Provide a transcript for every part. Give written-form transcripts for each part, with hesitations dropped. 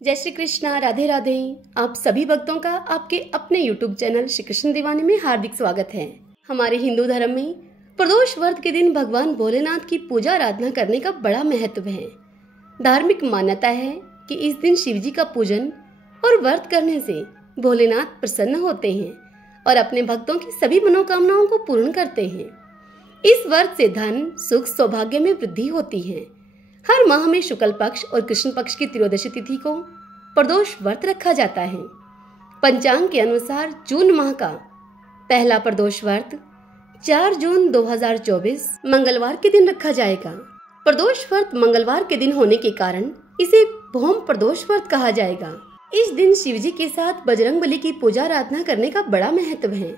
जय श्री कृष्णा, राधे राधे। आप सभी भक्तों का आपके अपने YouTube चैनल श्री कृष्ण दीवाने में हार्दिक स्वागत है। हमारे हिंदू धर्म में प्रदोष व्रत के दिन भगवान भोलेनाथ की पूजा आराधना करने का बड़ा महत्व है। धार्मिक मान्यता है कि इस दिन शिव जी का पूजन और व्रत करने से भोलेनाथ प्रसन्न होते हैं और अपने भक्तों की सभी मनोकामनाओं को पूर्ण करते हैं। इस व्रत से धन, सुख, सौभाग्य में वृद्धि होती है। हर माह में शुक्ल पक्ष और कृष्ण पक्ष की त्रयोदशी तिथि को प्रदोष व्रत रखा जाता है। पंचांग के अनुसार जून माह का पहला प्रदोष व्रत 4 जून 2024 मंगलवार के दिन रखा जाएगा। प्रदोष व्रत मंगलवार के दिन होने के कारण इसे भौम प्रदोष व्रत कहा जाएगा। इस दिन शिव जी के साथ बजरंगबली की पूजा आराधना करने का बड़ा महत्व है।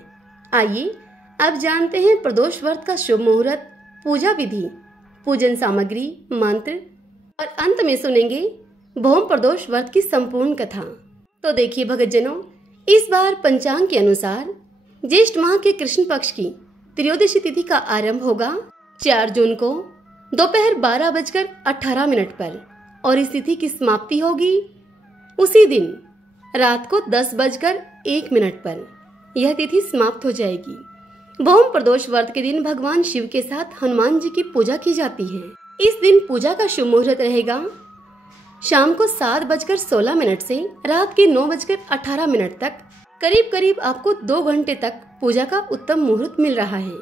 आइए अब जानते हैं प्रदोष व्रत का शुभ मुहूर्त, पूजा विधि, पूजन सामग्री, मंत्र और अंत में सुनेंगे भौम प्रदोष व्रत की संपूर्ण कथा। तो देखिए भक्तजनों, इस बार पंचांग के अनुसार ज्येष्ठ माह के कृष्ण पक्ष की त्रयोदशी तिथि का आरंभ होगा 4 जून को दोपहर 12:18 पर और इस तिथि की समाप्ति होगी उसी दिन रात को 10:01 पर। यह तिथि समाप्त हो जाएगी। भौम प्रदोष व्रत के दिन भगवान शिव के साथ हनुमान जी की पूजा की जाती है। इस दिन पूजा का शुभ मुहूर्त रहेगा शाम को 7:16 से रात के 9:18 तक। करीब करीब आपको 2 घंटे तक पूजा का उत्तम मुहूर्त मिल रहा है।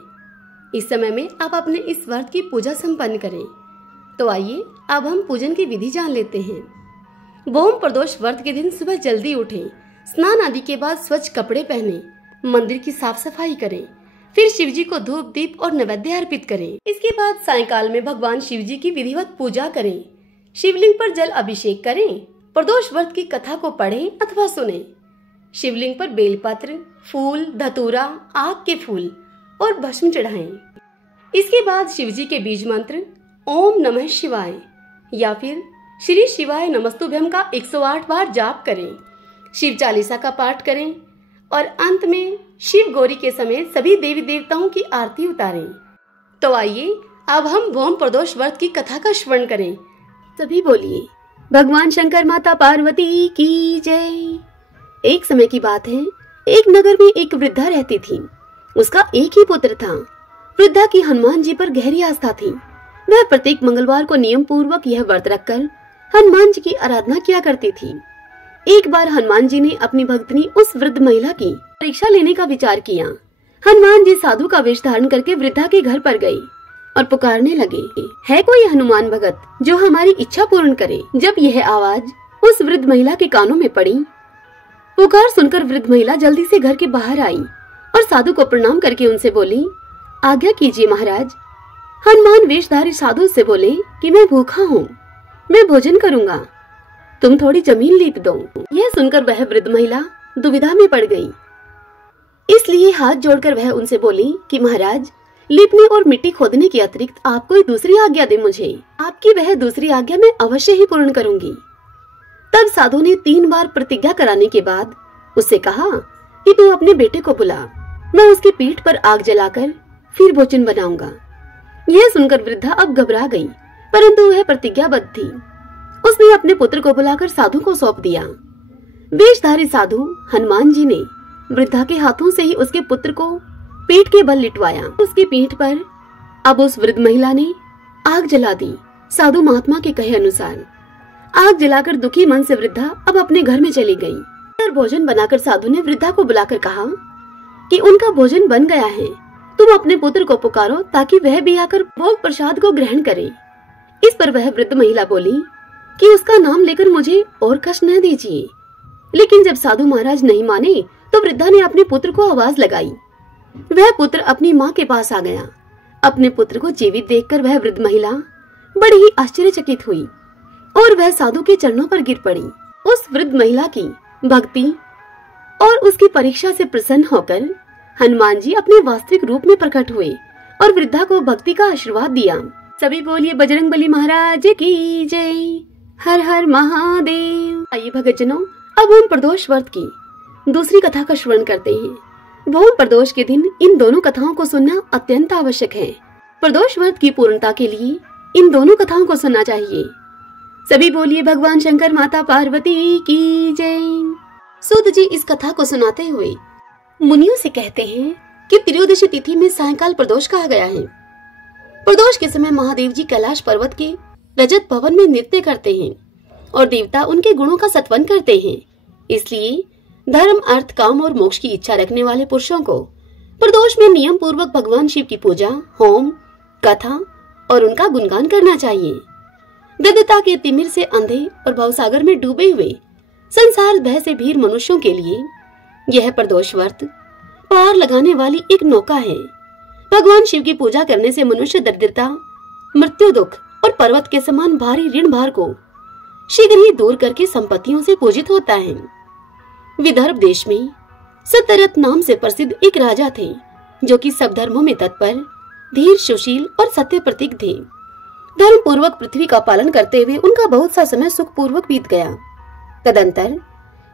इस समय में आप अपने इस व्रत की पूजा संपन्न करें। तो आइए अब हम पूजन की विधि जान लेते हैं। भौम प्रदोष व्रत के दिन सुबह जल्दी उठें, स्नान आदि के बाद स्वच्छ कपड़े पहने, मंदिर की साफ सफाई करें, फिर शिव जी को धूप, दीप और नैवेद्य अर्पित करें। इसके बाद सायंकाल में भगवान शिव जी की विधिवत पूजा करें, शिवलिंग पर जल अभिषेक करें, प्रदोष व्रत की कथा को पढ़ें अथवा सुनें। शिवलिंग पर बेलपत्र, फूल, धतूरा, आग के फूल और भस्म चढ़ाएं। इसके बाद शिव जी के बीज मंत्र ओम नमः शिवाय या फिर श्री शिवाय नमस्तुभ्यम का 108 बार जाप करें, शिव चालीसा का पाठ करें और अंत में शिव गौरी के समेत सभी देवी देवताओं की आरती उतारें। तो आइए अब हम भौम प्रदोष व्रत की कथा का श्रवण करें। सभी बोलिए भगवान शंकर माता पार्वती की जय। एक समय की बात है, एक नगर में एक वृद्धा रहती थी। उसका एक ही पुत्र था। वृद्धा की हनुमान जी पर गहरी आस्था थी। वह प्रत्येक मंगलवार को नियम पूर्वक यह व्रत रखकर हनुमान जी की आराधना किया करती थी। एक बार हनुमान जी ने अपनी भक्तनी उस वृद्ध महिला की परीक्षा लेने का विचार किया। हनुमान जी साधु का वेश धारण करके वृद्धा के घर पर गए और पुकारने लगे, है कोई हनुमान भगत जो हमारी इच्छा पूर्ण करे। जब यह आवाज उस वृद्ध महिला के कानों में पड़ी, पुकार सुनकर वृद्ध महिला जल्दी से घर के बाहर आई और साधु को प्रणाम करके उनसे बोली, आज्ञा कीजिए महाराज। हनुमान वेशधारी साधु से बोले कि मैं भूखा हूँ, मैं भोजन करूँगा, तुम थोड़ी जमीन लीप दो। यह सुनकर वह वृद्ध महिला दुविधा में पड़ गई, इसलिए हाथ जोड़कर वह उनसे बोली कि महाराज, लीपने और मिट्टी खोदने के अतिरिक्त आप कोई दूसरी आज्ञा दे मुझे। आपकी वह दूसरी आज्ञा मैं अवश्य ही पूर्ण करूंगी। तब साधु ने 3 बार प्रतिज्ञा कराने के बाद उससे कहा कि तू अपने बेटे को बुला, मैं उसकी पीठ पर आग जलाकर फिर भोजन बनाऊंगा। यह सुनकर वृद्धा अब घबरा गई, परंतु वह प्रतिज्ञाबद्ध थी। उसने अपने पुत्र को बुलाकर साधु को सौंप दिया। वेशधारी साधु हनुमान जी ने वृद्धा के हाथों से ही उसके पुत्र को पीठ के बल लिटवाया। उसकी पीठ पर अब उस वृद्ध महिला ने आग जला दी। साधु महात्मा के कहे अनुसार आग जलाकर दुखी मन से वृद्धा अब अपने घर में चली गई। और भोजन बनाकर साधु ने वृद्धा को बुलाकर कहा कि उनका भोजन बन गया है, तुम अपने पुत्र को पुकारो ताकि वह भी आकर भोग प्रसाद को ग्रहण करे। इस पर वह वृद्ध महिला बोली कि उसका नाम लेकर मुझे और कष्ट न दीजिए। लेकिन जब साधु महाराज नहीं माने तो वृद्धा ने अपने पुत्र को आवाज लगाई। वह पुत्र अपनी माँ के पास आ गया। अपने पुत्र को जीवित देखकर वह वृद्ध महिला बड़ी ही आश्चर्यचकित हुई और वह साधु के चरणों पर गिर पड़ी। उस वृद्ध महिला की भक्ति और उसकी परीक्षा से प्रसन्न होकर हनुमान जी अपने वास्तविक रूप में प्रकट हुए और वृद्धा को भक्ति का आशीर्वाद दिया। सभी बोलिए बजरंगबली महाराज की जय। हर हर महादेव। आइए भक्तजनों, अब हम प्रदोष व्रत की दूसरी कथा का श्रवण करते हैं। भौम प्रदोष के दिन इन दोनों कथाओं को सुनना अत्यंत आवश्यक है। प्रदोष व्रत की पूर्णता के लिए इन दोनों कथाओं को सुनना चाहिए। सभी बोलिए भगवान शंकर माता पार्वती की जय। सूत जी इस कथा को सुनाते हुए मुनियों से कहते हैं कि त्रयोदशी तिथि में सायंकाल प्रदोष कहा गया है। प्रदोष के समय महादेव जी कैलाश पर्वत के रजत भवन में नृत्य करते हैं और देवता उनके गुणों का सत्वन करते हैं। इसलिए धर्म, अर्थ, काम और मोक्ष की इच्छा रखने वाले पुरुषों को प्रदोष में नियम पूर्वक भगवान शिव की पूजा, होम, कथा और उनका गुणगान करना चाहिए। दरिद्रता के तिमिर से अंधे और भवसागर में डूबे हुए संसार भय से भीर मनुष्यों के लिए यह प्रदोष व्रत पार लगाने वाली एक नौका है। भगवान शिव की पूजा करने से मनुष्य दरिद्रता, मृत्यु, दुख और पर्वत के समान भारी ऋण भार को शीघ्र ही दूर करके संपत्तियों से पूजित होता है। विदर्भ देश में सत्यरथ नाम से प्रसिद्ध एक राजा थे जो कि सब धर्मों में तत्पर, धीर, सुशील और सत्य प्रतीक थे। धर्म पूर्वक पृथ्वी का पालन करते हुए उनका बहुत सा समय सुख पूर्वक बीत गया। तदंतर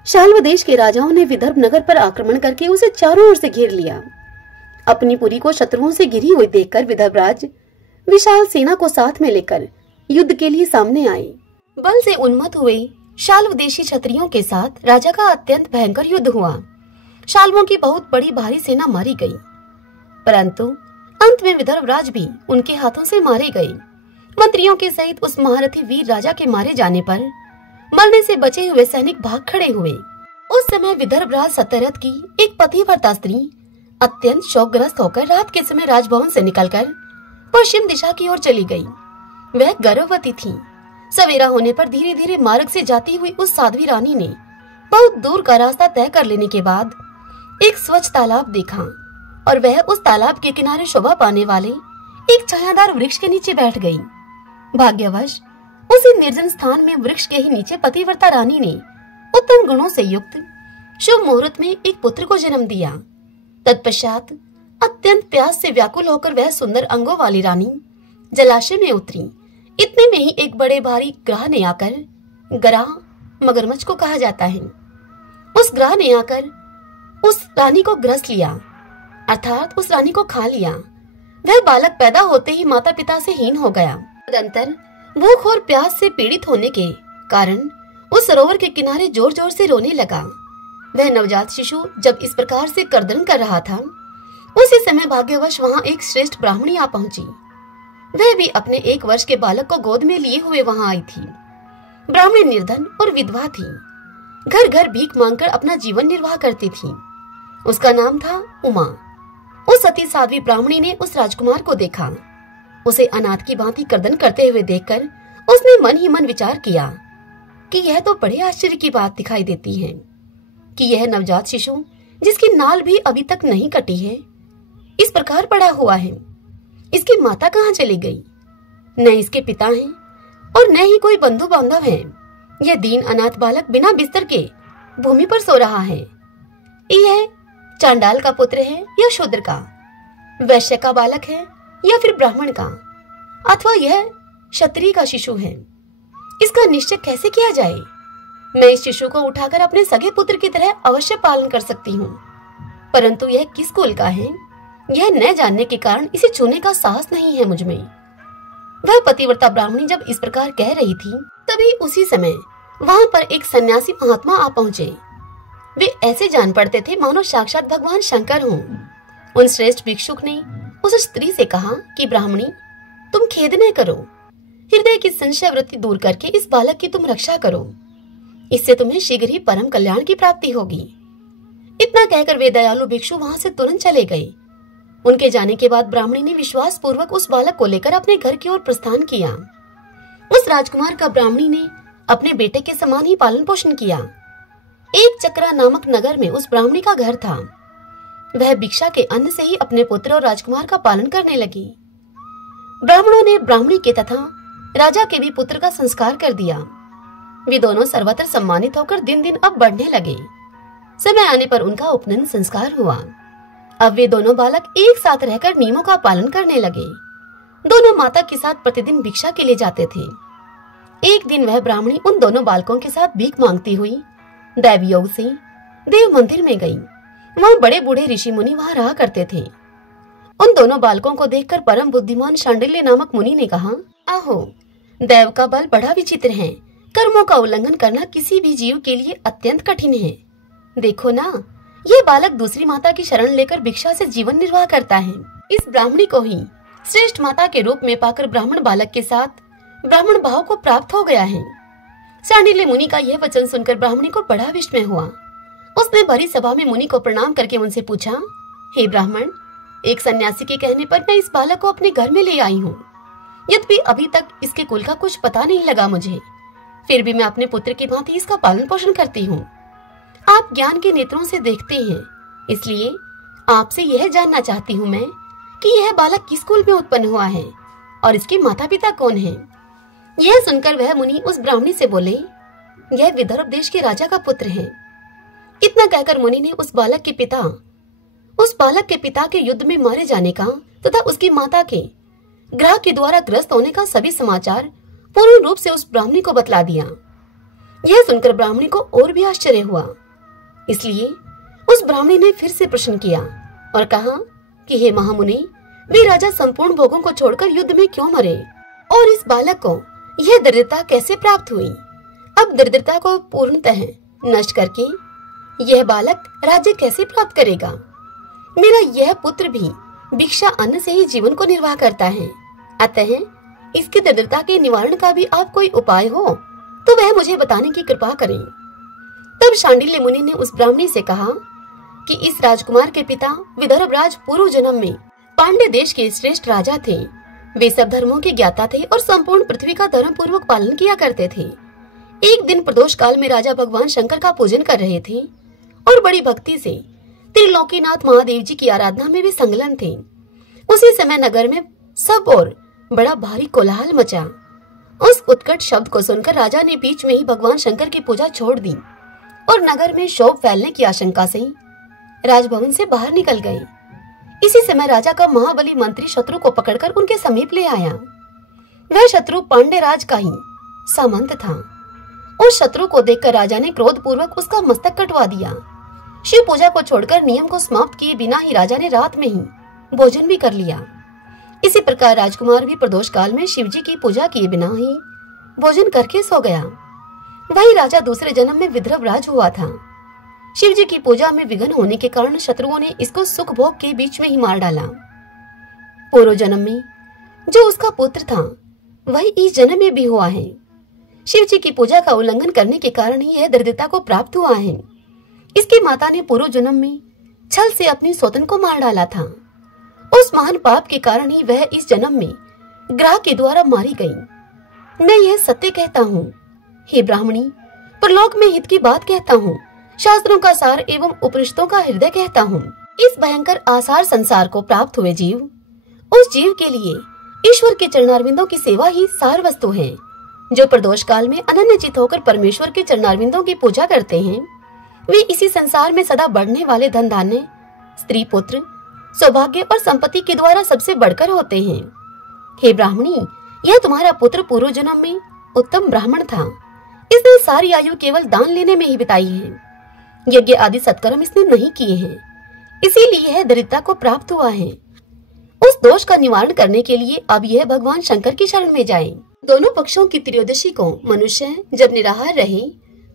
शाल्व देश के राजाओं ने विदर्भ नगर पर आक्रमण करके उसे चारों ओर से घेर लिया। अपनी पुरी को शत्रुओं से घिरी हुई देखकर विदर्भराज विशाल सेना को साथ में लेकर युद्ध के लिए सामने आए। बल से उन्मत्त हुए शाल्व देशी क्षत्रियों के साथ राजा का अत्यंत भयंकर युद्ध हुआ। शाल्वों की बहुत बड़ी भारी सेना मारी गई, परंतु अंत में विदर्भराज भी उनके हाथों से मारे गए। मंत्रियों के सहित उस महारथी वीर राजा के मारे जाने पर मरने से बचे हुए सैनिक भाग खड़े हुए। उस समय विदर्भराज सत्यरथ की एक पतिव्रता स्त्री अत्यंत शोकग्रस्त होकर रात के समय राजभवन से निकलकर पश्चिम दिशा की ओर चली गई। वह गर्भवती थी। सवेरा होने पर धीरे धीरे मार्ग से जाती हुई उस साध्वी रानी ने बहुत दूर का रास्ता तय कर लेने के बाद एक स्वच्छ तालाब देखा और वह उस तालाब के किनारे शोभा पाने वाले एक छायादार वृक्ष के नीचे बैठ गई। भाग्यवश उसी निर्जन स्थान में वृक्ष के ही नीचे पतिव्रता रानी ने उत्तम गुणों से युक्त शुभ मुहूर्त में एक पुत्र को जन्म दिया। तत्पश्चात अत्यंत प्यास से व्याकुल होकर वह सुंदर अंगों वाली रानी जलाशय में उतरी। इतने में ही एक बड़े भारी ग्राह ने आकर, ग्राह मगरमच्छ को कहा जाता है, उस ग्राह ने आकर उस रानी को ग्रस लिया, अर्थात उस रानी को खा लिया। वह बालक पैदा होते ही माता पिता से हीन हो गया। तदंतर भूख और प्यास से पीड़ित होने के कारण उस सरोवर के किनारे जोर जोर से रोने लगा। वह नवजात शिशु जब इस प्रकार से कर्दन कर रहा था, उसी समय भाग्यवश वहां एक श्रेष्ठ ब्राह्मणी आ पहुंची। वह भी अपने 1 वर्ष के बालक को गोद में लिए हुए वहां आई थी। ब्राह्मणी निर्धन और विधवा थी। घर घर भीख मांगकर अपना जीवन निर्वाह करती थी। उसका नाम था उमा। उस सती साध्वी ब्राह्मणी ने उस राजकुमार को देखा। उसे अनाथ की भांति कर्दन करते हुए देखकर उसने मन ही मन विचार किया कि यह तो बड़े आश्चर्य की बात दिखाई देती है कि यह नवजात शिशु जिसकी नाल भी अभी तक नहीं कटी है, इस प्रकार पड़ा हुआ है। इसकी माता कहाँ चली गई? न इसके पिता हैं और न ही कोई बंधु बांधव है। यह दीन अनाथ बालक बिना बिस्तर के भूमि पर सो रहा है। यह चांडाल का पुत्र है या शूद्र का, वैश्य का बालक है या फिर ब्राह्मण का, अथवा यह क्षत्रिय का शिशु है? इसका निश्चय कैसे किया जाए? मैं इस शिशु को उठाकर अपने सगे पुत्र की तरह अवश्य पालन कर सकती हूँ, परंतु यह किस कुल का है यह न जानने के कारण इसे छूने का साहस नहीं है मुझमें। वह पतिव्रता ब्राह्मणी जब इस प्रकार कह रही थी, तभी उसी समय वहां पर एक सन्यासी महात्मा आ पहुंचे। वे ऐसे जान पड़ते थे मानो साक्षात भगवान शंकर हों। उन श्रेष्ठ भिक्षुक ने उस स्त्री से कहा कि ब्राह्मणी, तुम खेद न करो, हृदय की संशय वृत्ति दूर करके इस बालक की तुम रक्षा करो, इससे तुम्हें शीघ्र ही परम कल्याण की प्राप्ति होगी। इतना कहकर वे दयालु भिक्षु वहां से तुरंत चले गए। उनके जाने के बाद ब्राह्मणी ने विश्वास पूर्वक उस बालक को लेकर अपने घर की ओर प्रस्थान किया। उस राजकुमार का ब्राह्मणी ने अपने बेटे के समान ही पालन पोषण किया। एक चक्रा नामक नगर में उस ब्राह्मणी का घर था। वह भिक्षा के अन्न से ही अपने पुत्र और राजकुमार का पालन करने लगी। ब्राह्मणों ने ब्राह्मणी के तथा राजा के भी पुत्र का संस्कार कर दिया। वे दोनों सर्वत्र सम्मानित होकर दिन दिन अब बढ़ने लगे। समय आने पर उनका उपनयन संस्कार हुआ। अब वे दोनों बालक एक साथ रहकर नियमों का पालन करने लगे। दोनों माता के साथ प्रतिदिन भिक्षा के लिए जाते थे। एक दिन वह ब्राह्मणी उन दोनों बालकों के साथ भीख मांगती हुई दैव योग से देव मंदिर में गई। वहाँ बड़े बूढ़े ऋषि मुनि वहाँ रहा करते थे। उन दोनों बालकों को देखकर परम बुद्धिमान शांडिल्य नामक मुनि ने कहा, आहो, दैव का बल बड़ा विचित्र है। कर्मों का उल्लंघन करना किसी भी जीव के लिए अत्यंत कठिन है। देखो ना, ये बालक दूसरी माता की शरण लेकर भिक्षा से जीवन निर्वाह करता है। इस ब्राह्मणी को ही श्रेष्ठ माता के रूप में पाकर ब्राह्मण बालक के साथ ब्राह्मण भाव को प्राप्त हो गया है। शांडिल्य मुनि का यह वचन सुनकर ब्राह्मणी को बड़ा विस्मय हुआ। उसने भरी सभा में मुनि को प्रणाम करके उनसे पूछा, हे ब्राह्मण, एक सन्यासी के कहने पर मैं इस बालक को अपने घर में ले आई हूँ। यद्यपि अभी तक इसके कुल का कुछ पता नहीं लगा मुझे, फिर भी मैं अपने पुत्र की भांति इसका पालन पोषण करती हूँ। आप ज्ञान के नेत्रों से देखते हैं, इसलिए आपसे यह जानना चाहती हूँ मैं कि यह बालक किस कुल में उत्पन्न हुआ है और इसके माता पिता कौन हैं। यह सुनकर वह मुनि उस ब्राह्मणी से बोले, यह विदर्भ देश के राजा का पुत्र है। इतना कहकर मुनि ने उस बालक के पिता के युद्ध में मारे जाने का तथा उसकी माता के ग्रह के द्वारा ग्रस्त होने का सभी समाचार पूर्ण रूप से उस ब्राह्मणी को बतला दिया। यह सुनकर ब्राह्मणी को और भी आश्चर्य हुआ, इसलिए उस ब्राह्मणी ने फिर से प्रश्न किया और कहा कि हे महामुनि, वे राजा संपूर्ण भोगों को छोड़कर युद्ध में क्यों मरे और इस बालक को यह दरिद्रता कैसे प्राप्त हुई। अब दरिद्रता को पूर्णतः नष्ट करके यह बालक राज्य कैसे प्राप्त करेगा। मेरा यह पुत्र भी भिक्षा अन्न से ही जीवन को निर्वाह करता है, अतः इसकी दरिद्रता के निवारण का भी आप कोई उपाय हो तो वह मुझे बताने की कृपा करें। तब शांडिल्य मुनि ने उस ब्राह्मणी से कहा कि इस राजकुमार के पिता विदर्भ राज पूर्व जन्म में पांड्य देश के श्रेष्ठ राजा थे। वे सब धर्मों के ज्ञाता थे और संपूर्ण पृथ्वी का धर्म पूर्वक पालन किया करते थे। एक दिन प्रदोष काल में राजा भगवान शंकर का पूजन कर रहे थे और बड़ी भक्ति से त्रिलोकीनाथ महादेव जी की आराधना में भी संलग्न थे। उसी समय नगर में सब और बड़ा भारी कोलाहल मचा। उस उत्कट शब्द को सुनकर राजा ने बीच में ही भगवान शंकर की पूजा छोड़ दी और नगर में शोभ फैलने की आशंका से राजभवन से बाहर निकल गए। इसी समय राजा का महाबली मंत्री शत्रु को पकड़कर उनके समीप ले आया। वह शत्रु पांड्य राज का ही सामंत था। उस शत्रु को देखकर राजा ने क्रोध पूर्वक उसका मस्तक कटवा दिया। शिव पूजा को छोड़कर नियम को समाप्त किए बिना ही राजा ने रात में ही भोजन भी कर लिया। इसी प्रकार राजकुमार भी प्रदोष काल में शिव जी की पूजा किए बिना ही भोजन करके सो गया। वही राजा दूसरे जन्म में विदर्भ राज हुआ था। शिव जी की पूजा में विघ्न होने के कारण शत्रुओं ने इसको सुख भोग के बीच में ही मार डाला। पूर्व जन्म में जो उसका पुत्र था वही इस जन्म में भी हुआ है। शिव जी की पूजा का उल्लंघन करने के कारण ही यह दरिद्रता को प्राप्त हुआ है। इसकी माता ने पूर्व जन्म में छल से अपनी सौतन को मार डाला था। उस महान पाप के कारण ही वह इस जन्म में ग्रह के द्वारा मारी गई। मैं यह सत्य कहता हूँ, हे ब्राह्मणी, परलोक में हित की बात कहता हूँ, शास्त्रों का सार एवं उपनिषदों का हृदय कहता हूँ। इस भयंकर आसार संसार को प्राप्त हुए जीव, उस जीव के लिए ईश्वर के चरणारविंदों की सेवा ही सार वस्तु है। जो प्रदोष काल में अनन्यचित होकर परमेश्वर के चरणारविंदों की पूजा करते हैं, वे इसी संसार में सदा बढ़ने वाले धन धान्य, स्त्री पुत्र, सौभाग्य और संपत्ति के द्वारा सबसे बढ़कर होते हैं। हे ब्राह्मणी, यह तुम्हारा पुत्र पूर्व जन्म में उत्तम ब्राह्मण था। इसने सारी आयु केवल दान लेने में ही बिताई है। यज्ञ आदि सत्कर्म इसने नहीं किए हैं, इसीलिए यह दरिद्रता को प्राप्त हुआ है। उस दोष का निवारण करने के लिए अब यह भगवान शंकर की शरण में जाए। दोनों पक्षों की त्रयोदशी को मनुष्य जब निराहार रहे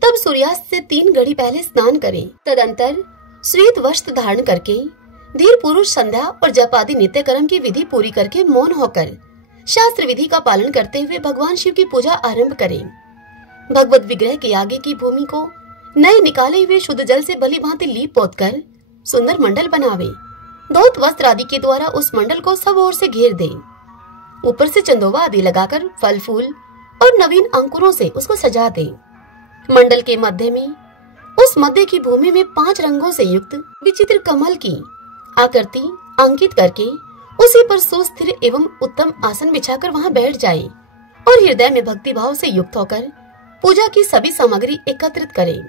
तब सूर्यास्त से 3 घड़ी पहले स्नान करे। तदंतर श्वेत वस्त्र धारण करके धीर पुरुष संध्या और जप आदि नित्य कर्म की विधि पूरी करके मौन होकर शास्त्र विधि का पालन करते हुए भगवान शिव की पूजा आरंभ करें। भगवत विग्रह के आगे की भूमि को नए निकाले हुए शुद्ध जल से भली भांति लीप पोत कर सुंदर मंडल बनावे। धोत वस्त्र आदि के द्वारा उस मंडल को सब ओर से घेर दे। ऊपर से चंदोवा आदि लगाकर फल फूल और नवीन अंकुरों से उसको सजा दे। मंडल के मध्य में उस मध्य की भूमि में 5 रंगों से युक्त विचित्र कमल की आकृति अंकित करके उसी पर सुस्थिर एवं उत्तम आसन बिछाकर वहां बैठ जाए और हृदय में भक्ति भाव से युक्त होकर पूजा की सभी सामग्री एकत्रित करे।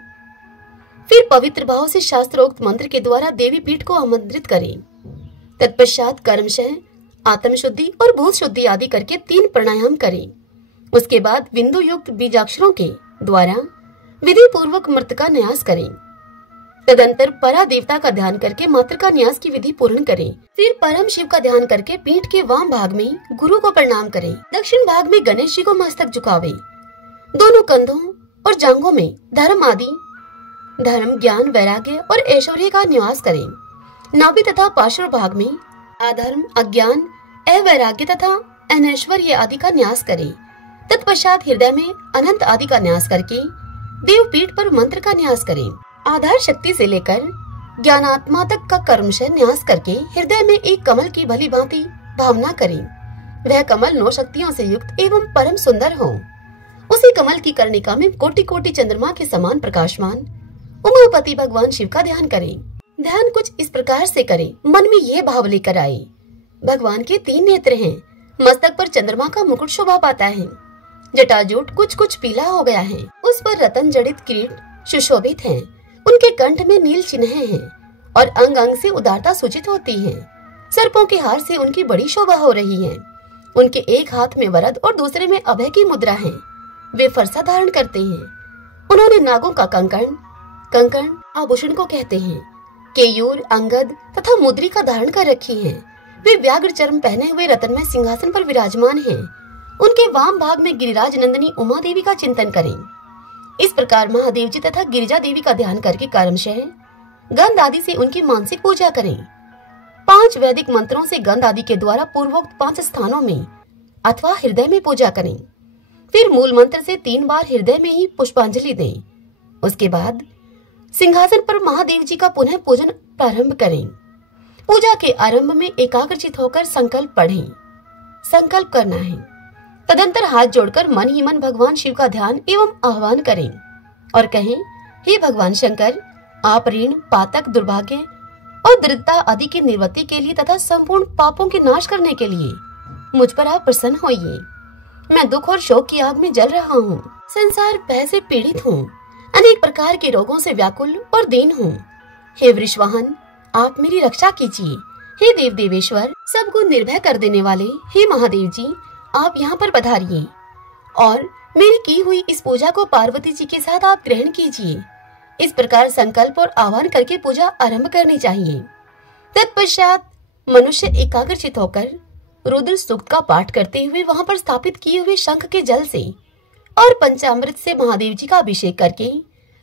फिर पवित्र भाव से शास्त्रोक्त मंत्र के द्वारा देवी पीठ को आमंत्रित करे। तत्पश्चात कर्मशः आत्म शुद्धि और भूत शुद्धि आदि करके 3 प्राणायाम करे। उसके बाद बिंदु युक्त बीजाक्षरों के द्वारा विधि पूर्वक मृत का न्यास करें। तदंतर परा देवता का ध्यान करके मात्र का न्यास की विधि पूर्ण करें। फिर परम शिव का ध्यान करके पीठ के वाम भाग में गुरु को प्रणाम करें। दक्षिण भाग में गणेश जी को मस्तक झुकावे। दोनों कंधों और जांघों में धर्म आदि धर्म, ज्ञान, वैराग्य और ऐश्वर्य का निवास करें। नाभि तथा पार्श्व भाग में अधर्म, अज्ञान, अवैराग्य तथा अनैश्वर्य आदि का न्यास करें। तत्पश्चात हृदय में अनंत आदि का न्यास करके देवपीठ पर मंत्र का न्यास करें। आधार शक्ति से लेकर ज्ञानात्मा तक का कर्मशः न्यास करके हृदय में एक कमल की भली भांति भावना करें। वह कमल 9 शक्तियों से युक्त एवं परम सुंदर हो। उसी कमल की कर्णिका में कोटि कोटि चंद्रमा के समान प्रकाशमान उमापति भगवान शिव का ध्यान करें। ध्यान कुछ इस प्रकार से करें, मन में ये भाव लेकर आए, भगवान के 3 नेत्र हैं, मस्तक पर चंद्रमा का मुकुट शोभा पाता है, जटाजूट कुछ कुछ पीला हो गया है, उस पर रतन जड़ित किरीट सुशोभित है, उनके कंठ में नील चिन्ह हैं और अंग अंग से उदारता सूचित होती है। सर्पों के हार से उनकी बड़ी शोभा हो रही है। उनके एक हाथ में वरद और दूसरे में अभय की मुद्रा है। वे फरसा धारण करते हैं। उन्होंने नागों का कंकण आभूषण को कहते हैं, केयूर, अंगद तथा मुद्री का धारण कर रखी है। वे व्याघ्र चर्म पहने हुए रत्नमय सिंहासन पर विराजमान हैं। उनके वाम भाग में गिरिराज नंदिनी उमा देवी का चिंतन करें। इस प्रकार महादेव जी तथा गिरिजा देवी का ध्यान करके कर्मशः गंध आदि से उनकी मानसिक पूजा करें। 5 वैदिक मंत्रों से गंध आदि के द्वारा पूर्वोक्त 5 स्थानों में अथवा हृदय में पूजा करें। फिर मूल मंत्र से 3 बार हृदय में ही पुष्पांजलि दें। उसके बाद सिंहासन पर महादेव जी का पुनः पूजन प्रारंभ करें। पूजा के आरंभ में एकाग्रचित होकर संकल्प पढ़ें। संकल्प करना है। तदंतर हाथ जोड़कर मन ही मन भगवान शिव का ध्यान एवं आह्वान करें और कहें, हे भगवान शंकर, आप ऋण, पातक, दुर्भाग्य और दरिद्रता आदि की निवृत्ति के लिए तथा संपूर्ण पापों के नाश करने के लिए मुझ पर आप प्रसन्न होइए। मैं दुख और शोक की आग में जल रहा हूँ। संसार भय से पीड़ित हूँ। अनेक प्रकार के रोगों से व्याकुल और दीन हूँ। हे वृषवाहन, आप मेरी रक्षा कीजिए। हे देव देवेश्वर, सबको निर्भय कर देने वाले हे महादेव जी, आप यहाँ पर पधारिए और मेरी की हुई इस पूजा को पार्वती जी के साथ आप ग्रहण कीजिए। इस प्रकार संकल्प और आह्वान करके पूजा आरंभ करनी चाहिए। तत्पश्चात मनुष्य एकाग्रचित होकर रुद्र सूक्त का पाठ करते हुए वहां पर स्थापित किए हुए शंख के जल से और पंचामृत से महादेव जी का अभिषेक करके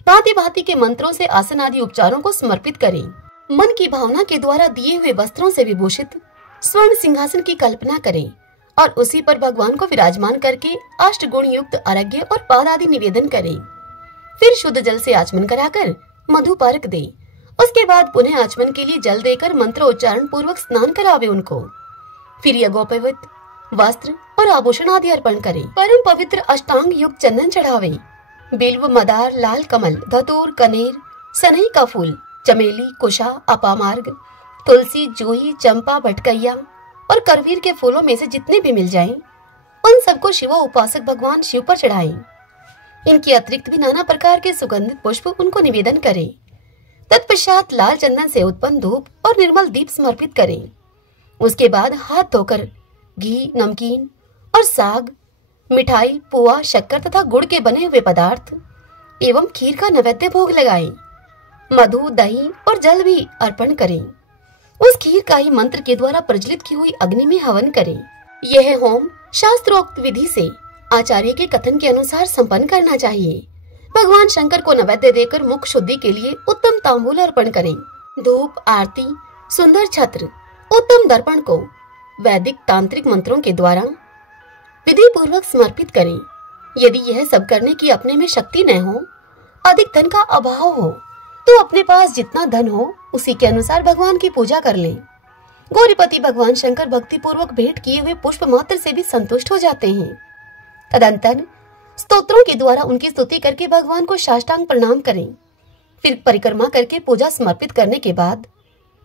भांति भांति के मंत्रों से आसन आदि उपचारों को समर्पित करें। मन की भावना के द्वारा दिए हुए वस्त्रों से विभूषित स्वर्ण सिंहासन की कल्पना करें और उसी पर भगवान को विराजमान करके अष्टगुण युक्त अर्घ्य और पाद आदि निवेदन करें। फिर शुद्ध जल से आचमन कराकर मधु पारक दे। उसके बाद पुनः आचमन के लिए जल देकर मंत्र उच्चारण पूर्वक स्नान करावे उनको। फिर यज्ञोपवीत वस्त्र और आभूषण आदि अर्पण करे। परम पवित्र अष्टांग युक्त चंदन चढ़ावे। बिल्व, मदार, लाल कमल, धतूर, कनेर, सनई का फूल, चमेली, कुशा, अपामार्ग, तुलसी, जूही, चंपा, भटकैया और करवीर के फूलों में से जितने भी मिल जाएं, उन सबको शिव उपासक भगवान शिव पर चढ़ाएं। इनके अतिरिक्त भी नाना प्रकार के सुगंधित पुष्प उनको निवेदन करें। तत्पश्चात लाल चंदन से उत्पन्न धूप और निर्मल दीप समर्पित करें। उसके बाद हाथ धोकर घी, नमकीन और साग, मिठाई, पुआ, शक्कर तथा गुड़ के बने हुए पदार्थ एवं खीर का नैवेद्य भोग लगाएं। मधु, दही और जल भी अर्पण करें। उस खीर का ही मंत्र के द्वारा प्रज्वलित की हुई अग्नि में हवन करें। यह होम शास्त्रोक्त विधि से आचार्य के कथन के अनुसार संपन्न करना चाहिए। भगवान शंकर को नैवेद्य देकर मुख शुद्धि के लिए उत्तम तांबूल अर्पण करें। धूप, आरती, सुंदर छत्र, उत्तम दर्पण को वैदिक तांत्रिक मंत्रों के द्वारा विधि पूर्वक समर्पित करें। यदि यह सब करने की अपने में शक्ति न हो, अधिक धन का अभाव हो, तो अपने पास जितना धन हो उसी के अनुसार भगवान की पूजा कर लें। गौरीपति भगवान शंकर भक्ति पूर्वक भेंट किए हुए पुष्प मात्र से भी संतुष्ट हो जाते हैं। तदंतर स्तोत्रों के द्वारा उनकी स्तुति करके भगवान को साष्टांग प्रणाम करें। फिर परिक्रमा करके पूजा समर्पित करने के बाद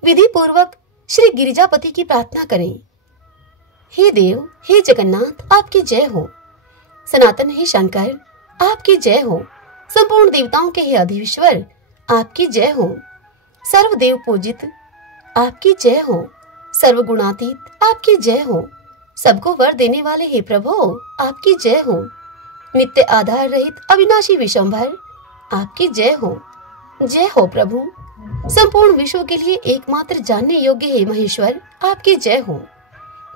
विधि पूर्वक श्री गिरिजापति की प्रार्थना करें। हे देव, हे जगन्नाथ, आपकी जय हो। सनातन हे शंकर, आपकी जय हो। संपूर्ण देवताओं के हे अधीश्वर, आपकी जय हो। सर्वदेव पूजित, आपकी जय हो। सर्वगुणातीत, आपकी जय हो। सबको वर देने वाले हे प्रभु, आपकी जय हो। नित्य आधार रहित अविनाशी विशंभर, आपकी जय हो। जय हो प्रभु, संपूर्ण विश्व के लिए एकमात्र जानने योग्य है महेश्वर, आपकी जय हो।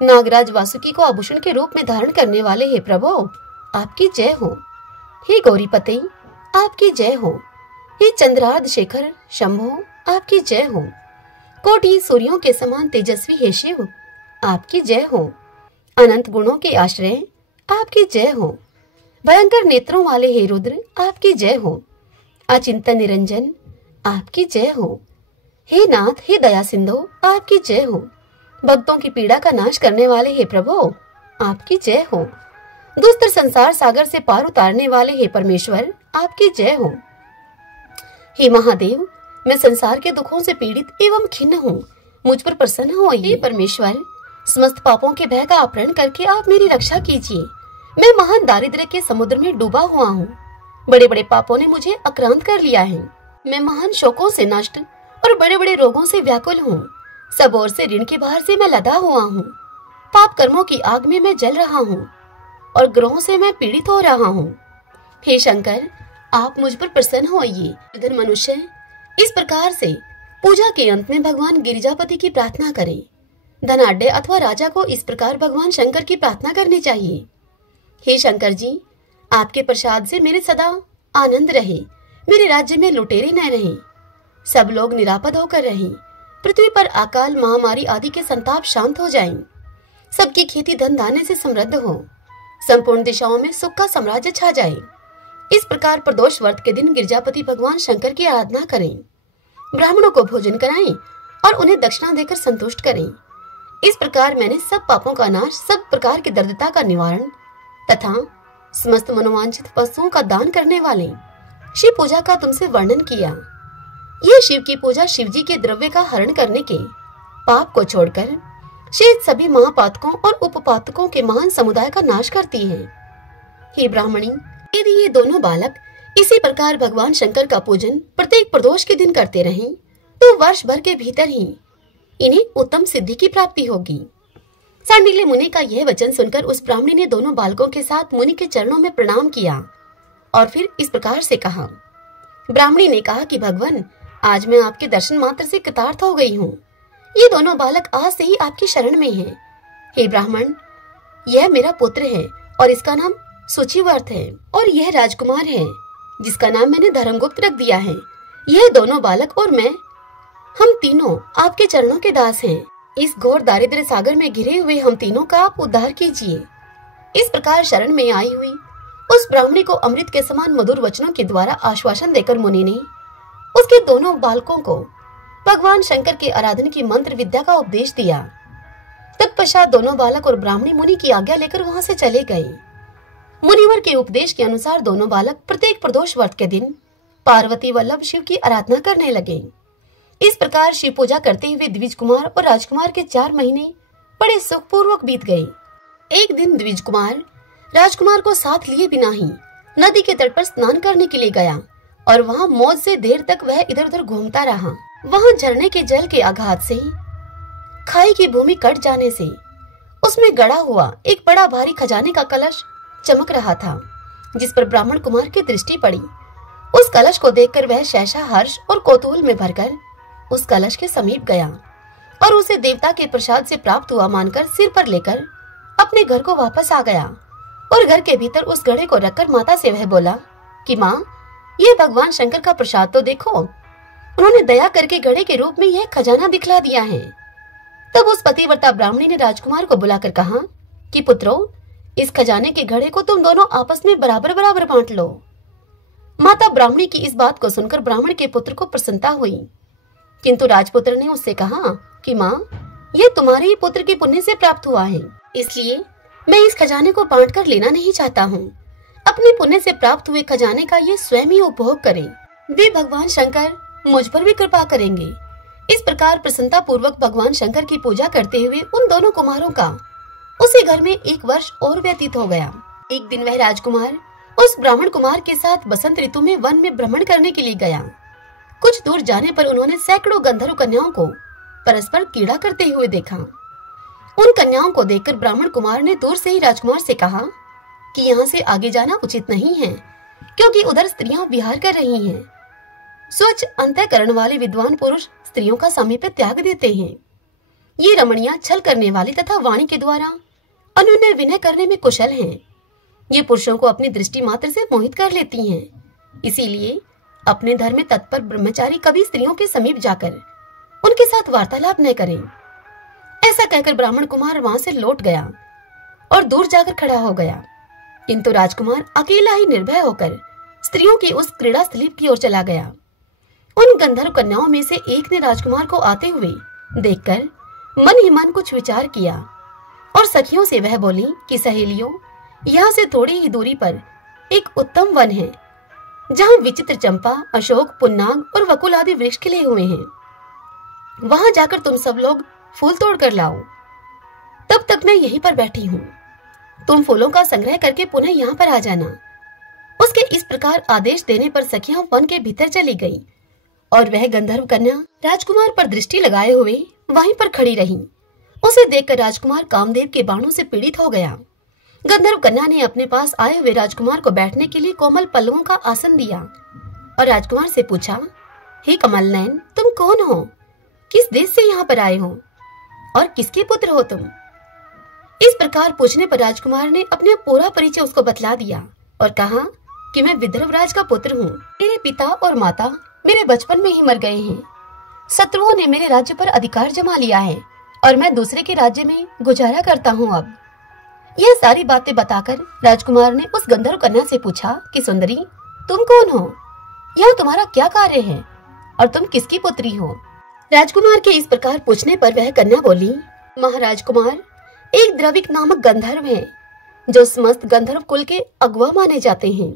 नागराज वासुकी को आभूषण के रूप में धारण करने वाले हे प्रभु, आपकी जय हो। हे गौरीपते, आपकी जय हो। हे चंद्रार्ध शेखर शंभो, आपकी जय हो। कोटि सूर्यों के समान तेजस्वी हे शिव, आपकी जय हो। अनंत गुणों के आश्रय, आपकी जय हो। भयंकर नेत्रों वाले हे रुद्र, आपकी जय हो। अचिंतन निरंजन, आपकी जय हो। हे नाथ, हे दया सिंधु, आपकी जय हो। भक्तों की पीड़ा का नाश करने वाले हे प्रभु, आपकी जय हो। दुस्तर संसार सागर से पार उतारने वाले हे परमेश्वर, आपकी जय हो। हे महादेव, मैं संसार के दुखों से पीड़ित एवं खिन्न हूँ, मुझ पर प्रसन्न हो। हे परमेश्वर, समस्त पापों के भय का अपहरण करके आप मेरी रक्षा कीजिए। मैं महान दारिद्र्य के समुद्र में डूबा हुआ हूँ। बड़े बड़े पापों ने मुझे आक्रांत कर लिया है। मैं महान शोकों से नष्ट और बड़े बड़े रोगों से व्याकुल हूँ। सब ओर से ऋण के भार से मैं लदा हुआ हूँ। पाप कर्मों की आग में मैं जल रहा हूँ और ग्रहों से मैं पीड़ित हो रहा हूँ। हे शंकर, आप मुझ पर प्रसन्न होइए। इधर मनुष्य इस प्रकार से पूजा के अंत में भगवान गिरिजापति की प्रार्थना करें। धनाढ्य अथवा राजा को इस प्रकार भगवान शंकर की प्रार्थना करनी चाहिए। हे शंकर जी, आपके प्रसाद से मेरे सदा आनंद रहे। मेरे राज्य में लुटेरे न रहें। सब लोग निरापद होकर रहें। पृथ्वी पर अकाल महामारी आदि के संताप शांत हो जाएं। सबकी खेती धन धान्य से समृद्ध हो। संपूर्ण दिशाओं में सुख का साम्राज्य छा जाए। इस प्रकार प्रदोष व्रत के दिन गिरजापति भगवान शंकर की आराधना करें। ब्राह्मणों को भोजन कराएं और उन्हें दक्षिणा देकर संतुष्ट करें। इस प्रकार मैंने सब पापों का नाश, सब प्रकार की दरिद्रता का निवारण तथा समस्त मनोवांछित वस्तुओं का दान करने वाले शिव पूजा का तुमसे वर्णन किया। यह शिव की पूजा शिव जी के द्रव्य का हरण करने के पाप को छोड़कर शेष सभी महापातकों और उपपातकों के महान समुदाय का नाश करती है। हे ब्राह्मणी, यदि ये दोनों बालक इसी प्रकार भगवान शंकर का पूजन प्रत्येक प्रदोष के दिन करते रहें तो वर्ष भर के भीतर ही इन्हें उत्तम सिद्धि की प्राप्ति होगी। सांडिल्य मुनि का यह वचन सुनकर उस ब्राह्मणी ने दोनों बालकों के साथ मुनि के चरणों में प्रणाम किया और फिर इस प्रकार से कहा। ब्राह्मणी ने कहा कि भगवान, आज मैं आपके दर्शन मात्र से कृतार्थ हो गई हूँ। ये दोनों बालक आज से ही आपकी शरण में हैं। हे ब्राह्मण, यह मेरा पुत्र है और इसका नाम सुचिवर्त है और यह राजकुमार है जिसका नाम मैंने धर्मगुप्त रख दिया है। यह दोनों बालक और मैं, हम तीनों आपके चरणों के दास हैं। इस घोर दारिद्र्य सागर में घिरे हुए हम तीनों का आप उद्धार कीजिए। इस प्रकार शरण में आई हुई उस ब्राह्मणी को अमृत के समान मधुर वचनों के द्वारा आश्वासन देकर मुनि ने उसके दोनों बालकों को भगवान शंकर के आराधन की मंत्र विद्या का उपदेश दिया। तत्पश्चात दोनों बालक और ब्राह्मणी मुनि की आज्ञा लेकर वहां से चले गए। मुनिवर के उपदेश के अनुसार दोनों बालक प्रत्येक प्रदोष व्रत के दिन पार्वती वल्लभ शिव की आराधना करने लगे। इस प्रकार शिव पूजा करते हुए द्विज कुमार और राजकुमार के 4 महीने बड़े सुखपूर्वक बीत गए। एक दिन द्विज कुमार राजकुमार को साथ लिए बिना ही नदी के तट पर स्नान करने के लिए गया और वहां मौज से देर तक वह इधर उधर घूमता रहा। वहां झरने के जल के आघात से खाई की भूमि कट जाने से उसमें गड़ा हुआ एक बड़ा भारी खजाने का कलश चमक रहा था, जिस पर ब्राह्मण कुमार की दृष्टि पड़ी। उस कलश को देखकर वह सहसा हर्ष और कौतूहल में भरकर उस कलश के समीप गया और उसे देवता के प्रसाद से प्राप्त हुआ मानकर सिर पर लेकर अपने घर को वापस आ गया और घर के भीतर उस घड़े को रखकर माता से वह बोला कि माँ, ये भगवान शंकर का प्रसाद तो देखो। उन्होंने दया करके घड़े के रूप में यह खजाना दिखला दिया है। तब उस पतिव्रता ब्राह्मणी ने राजकुमार को बुलाकर कहा कि पुत्रो, इस खजाने के घड़े को तुम दोनों आपस में बराबर बराबर बांट लो। माता ब्राह्मणी की इस बात को सुनकर ब्राह्मण के पुत्र को प्रसन्नता हुई, किंतु राजपुत्र ने उससे कहा कि माँ, यह तुम्हारे ही पुत्र के पुण्य से प्राप्त हुआ है, इसलिए मैं इस खजाने को बांट कर लेना नहीं चाहता हूँ। अपने पुण्य से प्राप्त हुए खजाने का ये स्वयं ही उपभोग करें। वे भगवान शंकर मुझ पर भी कृपा करेंगे। इस प्रकार प्रसन्नता पूर्वक भगवान शंकर की पूजा करते हुए उन दोनों कुमारों का उसी घर में 1 वर्ष और व्यतीत हो गया। एक दिन वह राजकुमार उस ब्राह्मण कुमार के साथ बसंत ऋतु में वन में भ्रमण करने के लिए गया। कुछ दूर जाने पर उन्होंने सैकड़ों गंधर्व कन्याओं को परस्पर कीड़ा करते हुए देखा। उन कन्याओं को देखकर ब्राह्मण कुमार ने दूर से ही राजकुमार से कहा कि यहाँ से आगे जाना उचित नहीं है, क्योंकि उधर स्त्रियां विहार कर रही हैं। स्वच्छ अंतःकरण वाले विद्वान पुरुष स्त्रियों का सामीप्य त्याग देते हैं। ये रमणियां छल करने वाली तथा वाणी के द्वारा अनुनय विनय करने में कुशल हैं। ये पुरुषों को अपनी दृष्टि मात्र से मोहित कर लेती हैं। इसीलिए अपने धर्म में तत्पर ब्रह्मचारी कभी स्त्रियों के समीप जाकर उनके साथ वार्तालाप न करें। ऐसा कहकर ब्राह्मण कुमार वहां से लौट गया और दूर जाकर खड़ा हो गया। किंतु राजकुमार अकेला ही निर्भय होकर स्त्रियों की उस क्रीड़ा स्थली की ओर चला गया। उन गंधर्व कन्याओं में से एक ने राजकुमार को आते हुए देखकर मन ही मन कुछ विचार किया और सखियों से वह बोली कि सहेलियों, यहाँ से थोड़ी ही दूरी पर एक उत्तम वन है जहाँ विचित्र चंपा, अशोक, पुन्नाग और वकुल आदि वृक्ष खिले हुए हैं। वहां जाकर तुम सब लोग फूल तोड़ कर लाओ। तब तक मैं यहीं पर बैठी हूँ। तुम फूलों का संग्रह करके पुनः यहाँ पर आ जाना। उसके इस प्रकार आदेश देने पर सखियां वन के भीतर चली गईं और वह गंधर्व कन्या राजकुमार पर दृष्टि लगाए हुए वहीं पर खड़ी रही। उसे देखकर राजकुमार कामदेव के बाणों से पीड़ित हो गया। गंधर्व कन्या ने अपने पास आए हुए राजकुमार को बैठने के लिए कोमल पल्लवों का आसन दिया और राजकुमार से पूछा, हे कमल नयन, तुम कौन हो? किस देश से यहाँ पर आए हो और किसके पुत्र हो तुम? इस प्रकार पूछने पर राजकुमार ने अपना पूरा परिचय उसको बतला दिया और कहा कि मैं विदर्भराज का पुत्र हूँ। मेरे पिता और माता मेरे बचपन में ही मर गए हैं। शत्रुओं ने मेरे राज्य पर अधिकार जमा लिया है और मैं दूसरे के राज्य में गुजारा करता हूँ। अब यह सारी बातें बताकर राजकुमार ने उस गंधर्व कन्या से पूछा कि सुंदरी, तुम कौन हो? यह तुम्हारा क्या कार्य है और तुम किसकी पुत्री हो? राजकुमार के इस प्रकार पूछने पर वह कन्या बोली, महाराज कुमार, एक द्रविक नामक गंधर्व है जो समस्त गंधर्व कुल के अगुआ माने जाते हैं।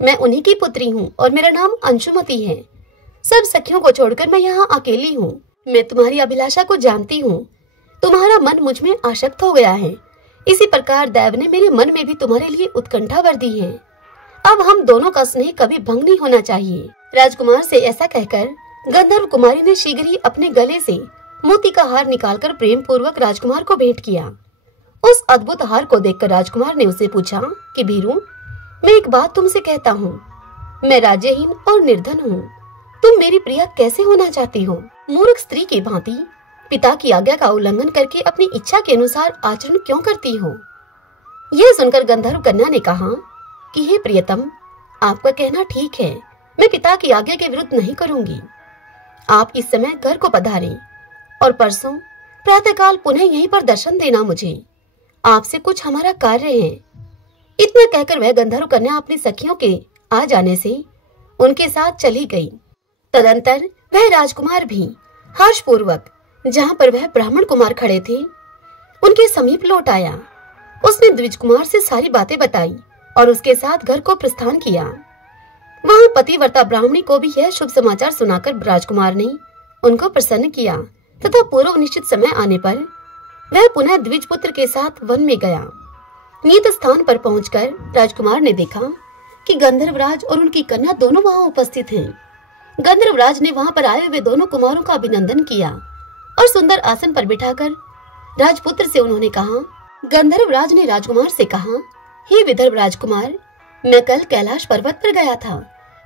मैं उन्हीं की पुत्री हूँ और मेरा नाम अंशुमति है। सब सखियों को छोड़कर मैं यहाँ अकेली हूँ। मैं तुम्हारी अभिलाषा को जानती हूँ। तुम्हारा मन मुझ में आसक्त हो गया है। इसी प्रकार दैव ने मेरे मन में भी तुम्हारे लिए उत्कंठा भर दी है। अब हम दोनों का स्नेह कभी भंग नहीं होना चाहिए। राजकुमार से ऐसा कहकर गंधर्व कुमारी ने शीघ्र ही अपने गले से मोती का हार निकालकर प्रेम पूर्वक राजकुमार को भेंट किया। उस अद्भुत हार को देखकर राजकुमार ने उसे पूछा कि भीरू, मैं एक बात तुमसे कहता हूँ। मैं राज्यहीन और निर्धन हूँ। तुम मेरी प्रिया कैसे होना चाहती हो? मूर्ख स्त्री की भांति पिता की आज्ञा का उल्लंघन करके अपनी इच्छा के अनुसार आचरण क्यों करती हो? यह सुनकर गंधर्व कन्या ने कहा कि हे प्रियतम, आपका कहना ठीक है। मैं पिता की आज्ञा के विरुद्ध नहीं करूंगी। आप इस समय घर को पधारें और परसों प्रातःकाल पुनः यहीं पर दर्शन देना। मुझे आपसे कुछ हमारा कार्य है। इतना कहकर वह गंधर्व कन्या अपनी सखियों के आ जाने से उनके साथ चली गई। तदंतर वह राजकुमार भी हर्षपूर्वक जहाँ पर वह ब्राह्मण कुमार खड़े थे उनके समीप लौट आया। उसने द्विज कुमार से सारी बातें बताई और उसके साथ घर को प्रस्थान किया। वहां पतिव्रता ब्राह्मणी को भी यह शुभ समाचार सुनाकर राजकुमार ने उनको प्रसन्न किया तथा पूर्व निश्चित समय आने पर वह पुनः द्विज पुत्र के साथ वन में गया। नियत स्थान पर पहुंचकर राजकुमार ने देखा कि गंधर्वराज और उनकी कन्या दोनों वहां उपस्थित हैं। गंधर्वराज ने वहां पर आए हुए दोनों कुमारों का अभिनंदन किया और सुंदर आसन पर बिठाकर राजपुत्र से उन्होंने कहा। गंधर्वराज ने राजकुमार से कहा, हे विदर्भ राजकुमार, मैं कल कैलाश पर्वत पर गया था।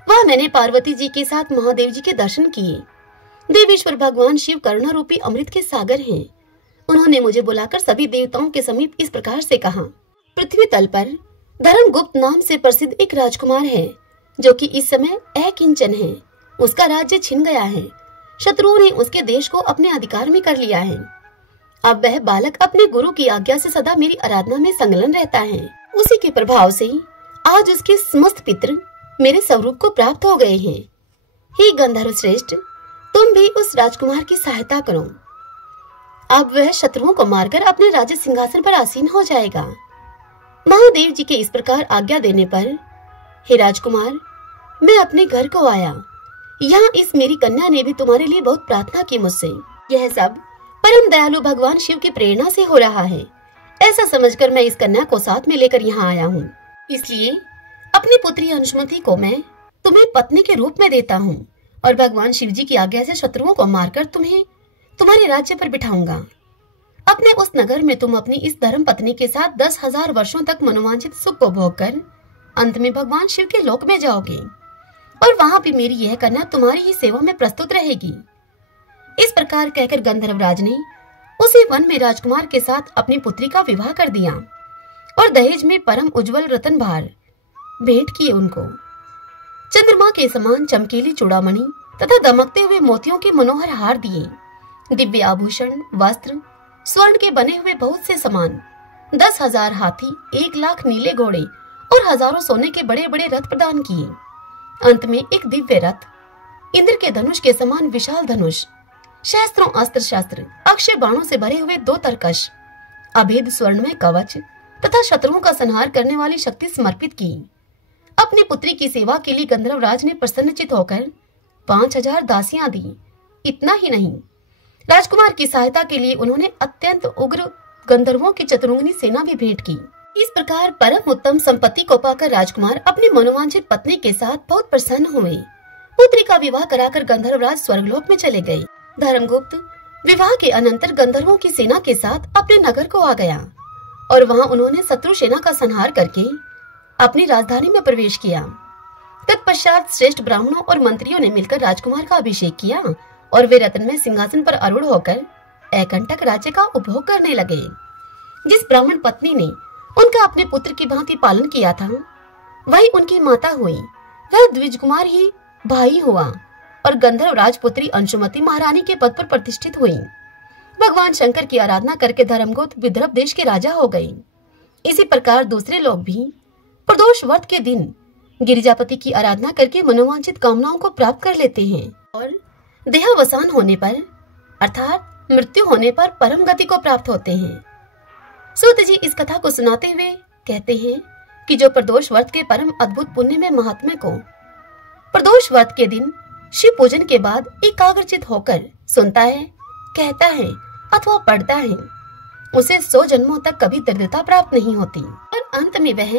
वहां मैंने पार्वती जी के साथ महादेव जी के दर्शन किए। देवेश्वर भगवान शिव करुणा रूपी अमृत के सागर हैं। उन्होंने मुझे बुलाकर सभी देवताओं के समीप इस प्रकार से कहा, पृथ्वी तल पर धर्मगुप्त नाम से प्रसिद्ध एक राजकुमार है जो कि इस समय अकिंचन है। उसका राज्य छिन गया है। शत्रुओं ने उसके देश को अपने अधिकार में कर लिया है। अब वह बालक अपने गुरु की आज्ञा से सदा मेरी आराधना में संलग्न रहता है। उसी के प्रभाव से आज उसके समस्त पितृ मेरे स्वरूप को प्राप्त हो गए हैं। हे गंधर्व श्रेष्ठ, तुम भी उस राजकुमार की सहायता करो। अब वह शत्रुओं को मारकर अपने राज्य सिंहासन पर आसीन हो जाएगा। महादेव जी के इस प्रकार आज्ञा देने पर हे राजकुमार, मैं अपने घर को आया। यहाँ इस मेरी कन्या ने भी तुम्हारे लिए बहुत प्रार्थना की मुझसे। यह सब परम दयालु भगवान शिव की प्रेरणा से हो रहा है। ऐसा समझकर मैं इस कन्या को साथ में लेकर यहाँ आया हूँ। इसलिए अपनी पुत्री अंशुमति को मैं तुम्हें पत्नी के रूप में देता हूँ और भगवान शिव जी की आज्ञा से शत्रुओं को मारकर तुम्हें तुम्हारे राज्य पर बिठाऊंगा। अपने उस नगर में तुम अपनी इस धर्म पत्नी के साथ 10,000 वर्षों तक मनोवांछित सुख को भोग कर अंत में भगवान शिव के लोक में जाओगे और वहां भी मेरी यह कन्या तुम्हारी ही सेवा में प्रस्तुत रहेगी। इस प्रकार कहकर गंधर्वराज ने उसी वन में राजकुमार के साथ अपनी पुत्री का विवाह कर दिया और दहेज में परम उज्जवल रतन भार भेंट किए उनको। चंद्रमा के समान चमकीली चूड़ामणि तथा दमकते हुए मोतियों के मनोहर हार दिए, दिव्य आभूषण, वस्त्र, स्वर्ण के बने हुए बहुत से सामान, 10,000 हाथी, 1,00,000 नीले घोड़े और हजारों सोने के बड़े बड़े रथ प्रदान किए। अंत में एक दिव्य रथ, इंद्र के धनुष के समान विशाल धनुष, शस्त्रों अस्त्र शस्त्र, अक्षय बाणों से भरे हुए 2 तरकश, अभेद स्वर्णमय कवच तथा शत्रुओं का संहार करने वाली शक्ति समर्पित की। अपनी पुत्री की सेवा के लिए गंधर्वराज ने प्रसन्नचित होकर 5,000 दासियां दी। इतना ही नहीं, राजकुमार की सहायता के लिए उन्होंने अत्यंत उग्र गंधर्वों की चतुरंगिनी सेना भी भेंट की। इस प्रकार परम उत्तम संपत्ति को पाकर राजकुमार अपनी मनोवांछित पत्नी के साथ बहुत प्रसन्न हुए। पुत्री का विवाह कराकर गंधर्वराज स्वर्गलोक में चले गए। धर्मगुप्त विवाह के अनंतर गंधर्वों की सेना के साथ अपने नगर को आ गया और वहां उन्होंने शत्रु सेना का संहार करके अपनी राजधानी में प्रवेश किया। तत्पश्चात श्रेष्ठ ब्राह्मणों और मंत्रियों ने मिलकर राजकुमार का अभिषेक किया और वे रत्नमय सिंहासन पर आरूढ़ होकर एकंटक राज्य का उपभोग करने लगे। जिस ब्राह्मण पत्नी ने उनका अपने पुत्र की भांति पालन किया था, वही उनकी माता हुई। वह द्विज कुमार ही भाई हुआ और गंधर्व राजपुत्री अंशुमति महारानी के पद पर प्रतिष्ठित हुई। भगवान शंकर की आराधना करके धर्मगुप्त विदर्भ देश के राजा हो गए। इसी प्रकार दूसरे लोग भी प्रदोष व्रत के दिन गिरिजापति की आराधना करके मनोवांछित कामनाओं को प्राप्त कर लेते हैं और देहावसान होने पर अर्थात मृत्यु होने पर परम गति को प्राप्त होते हैं। सूत जी इस कथा को सुनाते हुए कहते हैं कि जो प्रदोष व्रत के परम अद्भुत पुण्य में महात्म्य को प्रदोष व्रत के दिन शिव पूजन के बाद एकाग्रचित होकर सुनता है, कहता है अथवा पढ़ता है, उसे 100 जन्मों तक कभी दरिद्रता प्राप्त नहीं होती और अंत में वह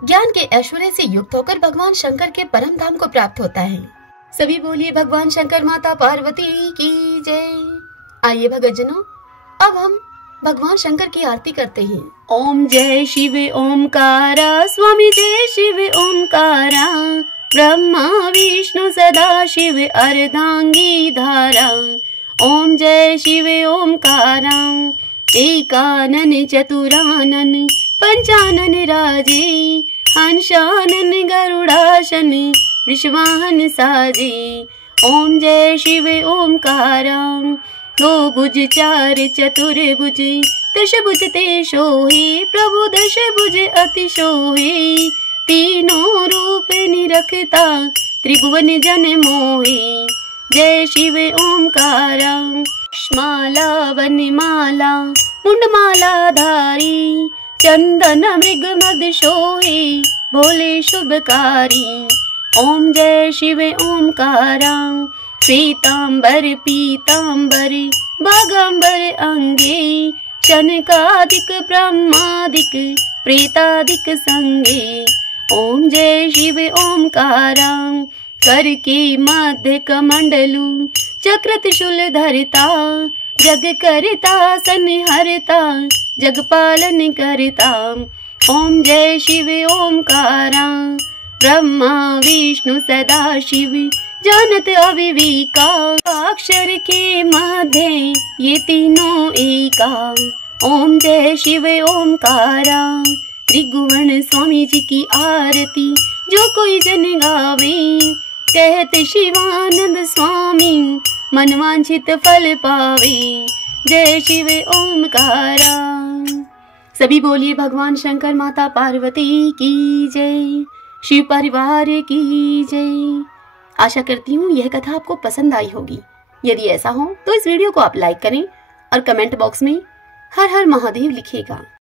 ज्ञान के ऐश्वर्य से युक्त होकर भगवान शंकर के परम धाम को प्राप्त होता है। सभी बोलिए भगवान शंकर माता पार्वती की जय। आइए भक्तजनों, अब हम भगवान शंकर की आरती करते हैं। ओम जय शिव ओमकारा, स्वामी जय शिव ओमकारा, ब्रह्मा विष्णु सदा शिव अर्धांगी धारा। ओम जय शिव ओमकारा, एकानन चतुरानन पंचानन राजे, हंसानन गरुड़ासन वृषवाहन साजे। ओम जय शिव ओमकारा, 2 भुज 4 चतुर्भुज, 10 भुज ते सोहे, प्रभु 10 भुज अति सोहे। तीनों रूप निरखता, त्रिभुवन जन मोहे। जय शिव ओमकारा, माला वनमाला मुंडमाला धारी, चंदन मृग मद सोहे, भोले शुभकारी। ओम जय शिव ओमकारा, श्वेतांबर पीतांबर बागांबर अंगे, शनकादिक ब्रह्मादिक प्रेतादिक संगे। ओम जय शिव ओमकारा, कर के मध्य कमंडलू, चक्र त्रिशूल धरता, जग करता संहरता, जग पालन करता। ओम जय शिव ओमकारा, ब्रह्मा विष्णु सदा शिव, जानत अविवेका, अक्षर के मध्य ये तीनों एका। ओम जय शिव ओमकारा, त्रिभुवन स्वामी जी की आरती जो कोई जन गावे, कहते शिवानंद स्वामी मनवांछित फल पावे। जय शिव ओमकारा। सभी बोलिए भगवान शंकर माता पार्वती की जय, शिव परिवार की जय। आशा करती हूँ यह कथा आपको पसंद आई होगी। यदि ऐसा हो तो इस वीडियो को आप लाइक करें और कमेंट बॉक्स में हर हर महादेव लिखिएगा।